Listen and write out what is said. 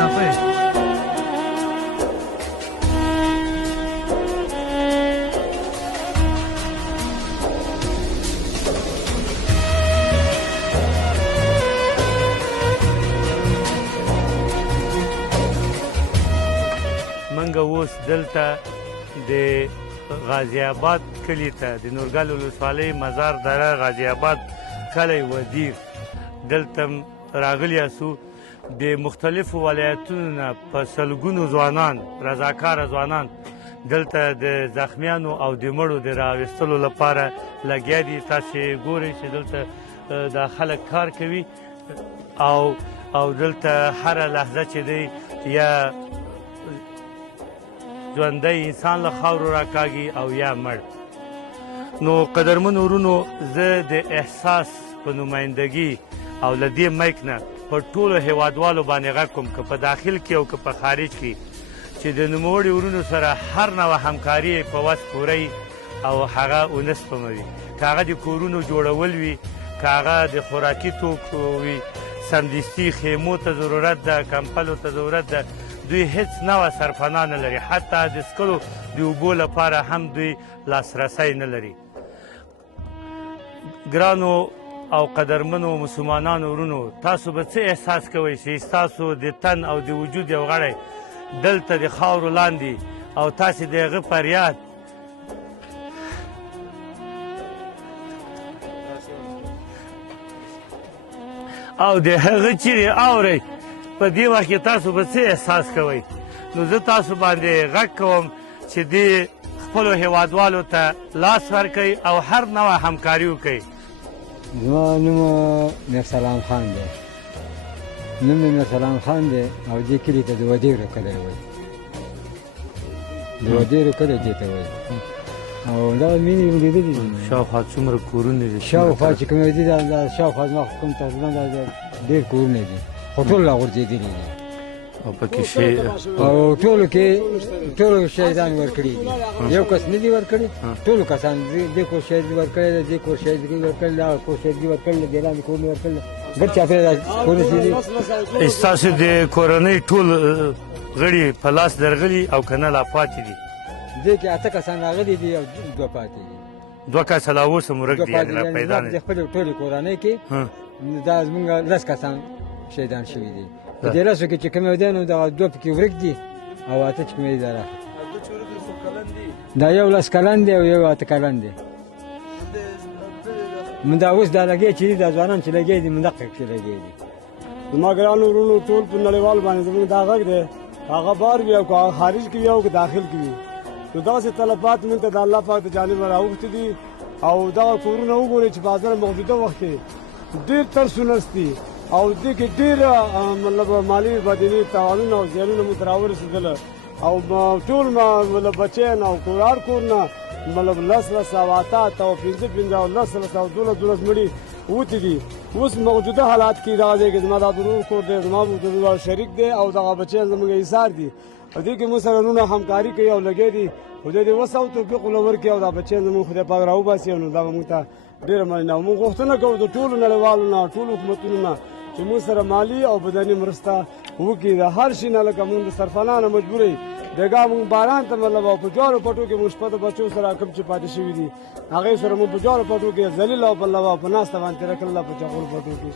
اضافه منګه اوس دلته د غازی آباد کلي ته د نورګل ولسوالۍ مزار دره غازی آباد کلی ودیر دلته راغلي یاستو د مختلفو ولایتونو نه په سلګونو ځوانان رضاکاره ځوانان دلته د زخمیانو او د مړو د راویستلو لپاره لګیا دي. تاسې ګورئ چې دلته دا خلک کار کوي او دلته هره لحظه چې دی یا ژوندی انسان له خاورو راکاږي او یا مړ. نو قدرمنو ورونو زه د احساس په نمایندګي او له دې مایک نه په ټولو هیوادوالو باندې غږ کوم که په داخل کې او که په خارج کې چې د نوموړي ورونو سره هر نوع همکاري په وس پوری او هغه ونه سپموي، که هغه د کورونو جوړول وي، که هغه د خوراکي توکو وي، سمدستي خیمو ته ضرورت ده، کمپلو ته ضرورت ده، دوی هیڅ نوع سرپناه نه لري، حتی د څښلو د اوبو لپاره هم دوی لاسرسی نه لري. ګرانو او قدرمنو مسلمانانو ورونو، تاسو به څه احساس کوئ چې ستاسو د تن او د وجود یو غړی دلته د خاورو لاندې او تاسې د هغه فریاد او د هغه چیغې اورئ، په دې وخت کې تاسو به څه احساس کوئ؟ نو زه تاسو باندې غږ کوم چې دې خپلو هیوادوالو ته لاس ورکوئ او هر نوع همکاري وکړئ. زما نوم میرسلام خان دی. نوم مې میرسلام خان دی او دې کلي ته د ودیرو کلی وایي. د ودیرو کلی دې ته وایي. او دا مینې مې لیدلي دي. شاوخوا څومره کورونه دي؟ شاوخوا چې کوم دي دا شاوخوا زما کوم تقریبا ډېر کورونه دي، خو ټول راغورځېدلي دي. او پکې شی او ټولو کې ټولو شهیدان ورکړي دي. یو کس نه دي ورکړي، ټولو کسان دې کور شهیدګي ورکړې ده، دې کور شهیدګي ورکړې ده، کور شهیدګي ورکړې ده، دې لاندې کورونه ورکړل ده، ګرد چاپېره کورونه دي. ستاسو د کورنۍ ټول غړي په لاس درغلي او که نه لا پاتې دي؟ دې کې 8 کسان راغلي دي او 2 پاتې دي. 2 کسه لا اوس هم ورک دي، یعنې را پیدا نه دي. د خپلې ټولې کورنۍ کې دا زموږ 10 کسان شهیدان شوي دي. په دې 10 کې چې کوم دی نو دا 2 پکې ورک دي او 8 چې کوم دی دا دا یو 10 کلن دی او یو 8 کلن دی. من دا اوس دا لګي چې دا ځوانان چې لګي دي من دقیق چې لګي دي. زما ګرانو ورونو ټول په نړیوال باندې زموږ دا غږ دی، هغه بار وي او که خارج کې وي او که داخل کې وي، نو دغسې طلبات موږ ته د الله پاک د جانبه راوښتي دي. او دغه کورونه وګورئ چې په حاضر موجوده وخت کې ډېر ترسونه دي او دې کې ډېر مطلب مالي بدني تاوانونه او زیانونه موږ ته راورسېدله او ټول مطلب بچیان او کورار کورونه مطلب 10 او 8 او 15 او 10 او 12 مړي وتې دي. اوس موجوده حالات کې دغه ځای کې زما دا ورور کور دی، زما د شریک دی او دغه بچیان زموږ ایثار دي او دې کې موږ سره رونه همکاري کوي او لګیا دي. خدای دې وسه او توفیق ولورکړي او دا بچیان زموږ خدای پاک راوباسي. نو دا به موږ ته ډېره مننه او موږ غوښتنه کوو د ټولو نړیوالو نه، ټولو حکومتونو نه چې موږ سره مالي او بدني مرسته وکړي. د هر شي نه لکه موږ د سرپناه نه مجبورې دغه موږ باران ته مطلب او په جوارو پټو کې موږ شپه د بچو سره کوم چې پاتې شوي دي هغې سره موږ په جوارو پټو کې ذلیل او په لوا په ناسته باندې تېره کړله په چغول پټو کې.